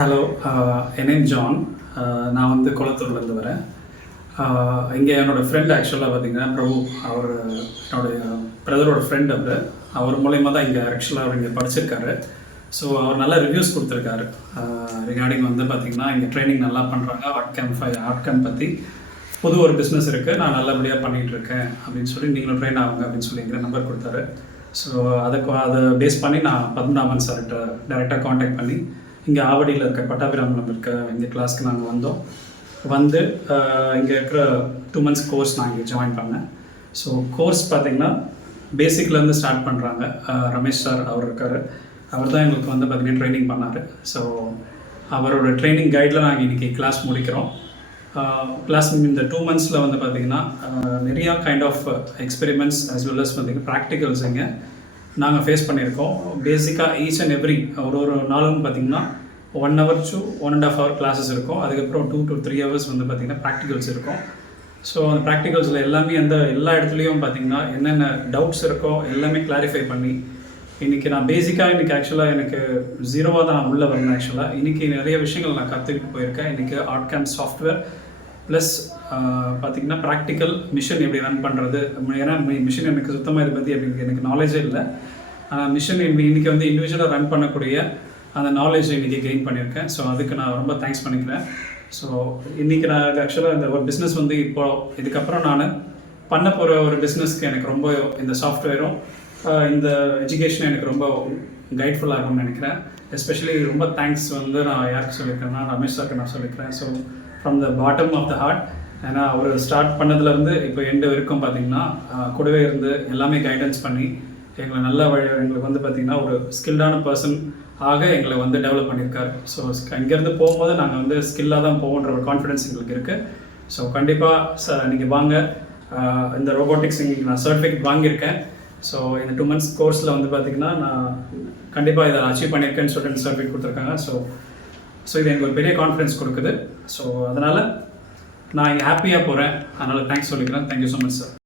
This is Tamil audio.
ஹலோ, என் நேம் ஜான். நான் வந்து குளத்தூர்லேருந்து வரேன். இங்கே என்னோடய ஃப்ரெண்ட் ஆக்சுவலாக பார்த்தீங்கன்னா பிரபு. அவர் என்னுடைய பிரதரோட ஃப்ரெண்ட். அவர் மூலயமா தான் இங்கே ஆக்சுவலாக அவர் இங்கே படிச்சிருக்காரு. ஸோ அவர் நல்ல ரிவ்யூஸ் கொடுத்துருக்காரு ரிகார்டிங் வந்து பார்த்திங்கன்னா இங்கே ட்ரைனிங் நல்லா பண்ணுறாங்க. ஆர்ட் கேம்ப் பற்றி புது ஒரு பிஸ்னஸ் இருக்குது, நான் நல்லபடியாக பண்ணிகிட்ருக்கேன் அப்படின்னு சொல்லி நீங்களும் ட்ரெயின் ஆகுங்க அப்படின்னு சொல்லி எங்கள் நம்பர் கொடுத்தாரு. ஸோ அதை பேஸ் பண்ணி நான் பத்மநாபன் சார்கிட்ட டைரெக்டாக காண்டாக்ட் பண்ணி இங்கே ஆவடியில் இருக்க பட்டாபிராமனில் இருக்க இந்த கிளாஸ்க்கு நாங்கள் வந்து இங்கே இருக்கிற 2 months கோர்ஸ் நான் இங்கே ஜாயின் பண்ணேன். ஸோ கோர்ஸ் பார்த்திங்கன்னா பேசிக்லேருந்து ஸ்டார்ட் பண்ணுறாங்க. ரமேஷ் சார் அவர் இருக்கார். அவர் தான் எங்களுக்கு வந்து பார்த்திங்கன்னா ட்ரைனிங் பண்ணார். ஸோ அவரோட ட்ரைனிங் கைடில் நாங்கள் இன்றைக்கி கிளாஸ் முடிக்கிறோம். கிளாஸ் இந்த 2 months வந்து பார்த்திங்கன்னா நிறையா kind of experiments as well as பார்த்திங்கன்னா ப்ராக்டிகல்ஸ் இங்கே நாங்கள் ஃபேஸ் பண்ணியிருக்கோம். பேசிக்காக ஈச் அண்ட் எவ்ரி ஒரு நாளும் பார்த்திங்கன்னா 1 hour to 1.5 hour கிளாஸஸ் இருக்கும். அதுக்கப்புறம் 2 to 3 hours வந்து பார்த்திங்கன்னா ப்ராக்டிகல்ஸ் இருக்கும். ஸோ அந்த ப்ராக்டிகல்ஸில் எல்லாமே எல்லா இடத்துலையும் பார்த்திங்கன்னா என்னென்ன டவுட்ஸ் இருக்கோ எல்லாமே கிளாரிஃபை பண்ணி இன்றைக்கி நான் பேசிக்காக ஆக்சுவலாக எனக்கு 0 தான் நான் உள்ளே வரேன். ஆக்சுவலாக இன்றைக்கி நிறைய விஷயங்கள் நான் கற்றுக்கிட்டு போயிருக்கேன். இன்றைக்கி ஆர்ட் கேம்ப் சாஃப்ட்வேர் ப்ளஸ் பார்த்திங்கன்னா ப்ராக்டிக்கல் மிஷின் எப்படி ரன் பண்ணுறது. ஏன்னா மிஷின் எனக்கு சுத்தமாக இதை பற்றி எனக்கு நாலேஜே இல்லை. மிஷின் இன்றைக்கி வந்து இண்டிவிஜுவலாக ரன் பண்ணக்கூடிய அந்த நாலேஜ் இன்றைக்கி கெயின் பண்ணியிருக்கேன். ஸோ அதுக்கு நான் ரொம்ப தேங்க்ஸ் பண்ணிக்கிறேன். ஸோ இன்றைக்கி நான் ஆக்சுவலாக இந்த ஒரு பிஸ்னஸ் வந்து இதுக்கப்புறம் நான் பண்ண போகிற ஒரு பிஸ்னஸ்க்கு எனக்கு ரொம்ப இந்த சாஃப்ட்வேரும் இந்த எஜுகேஷனும் எனக்கு ரொம்ப கைட்ஃபுல்லாக இருக்கும்னு நினைக்கிறேன். எஸ்பெஷலி ரொம்ப தேங்க்ஸ் வந்து நான் யாருக்கு சொல்லியிருக்கேன்னா ரமேஷ் சாருக்கு நான் சொல்லியிருக்கிறேன். So from the bottom of the heart. ஏன்னா அவர் ஸ்டார்ட் பண்ணதுலேருந்து இப்போ எண்டு வரைக்கும் பார்த்திங்கன்னா கூடவே இருந்து எல்லாமே கைடன்ஸ் பண்ணி எங்களை நல்ல எங்களுக்கு வந்து பார்த்திங்கன்னா ஒரு ஸ்கில்டான பர்சன் ஆக எங்களை வந்து டெவலப் பண்ணியிருக்காரு. ஸோ இங்கேருந்து போகும்போது நாங்கள் வந்து ஸ்கில்லாக தான் போவோன்ற ஒரு கான்ஃபிடென்ஸ் எங்களுக்கு இருக்குது. ஸோ கண்டிப்பாக நீங்கள் வாங்க. இந்த ரோபோட்டிக்ஸ் இங்கே நான் சர்டிஃபிகேட் வாங்கியிருக்கேன். ஸோ இந்த 2 months கோர்ஸில் வந்து பார்த்திங்கன்னா நான் கண்டிப்பாக இதை அச்சீவ் பண்ணியிருக்கேன்னு சொல்லிட்டு சர்டிஃபிகேட் கொடுத்துருக்காங்க. ஸோ இது எனக்கு ஒரு பெரிய கான்ஃபிடென்ஸ் கொடுக்குது. ஸோ அதனால் நான் இங்கே ஹாப்பியாக போகிறேன். அதனால் தேங்க்ஸ் சொல்லிக்கிறேன். Thank you so much sir.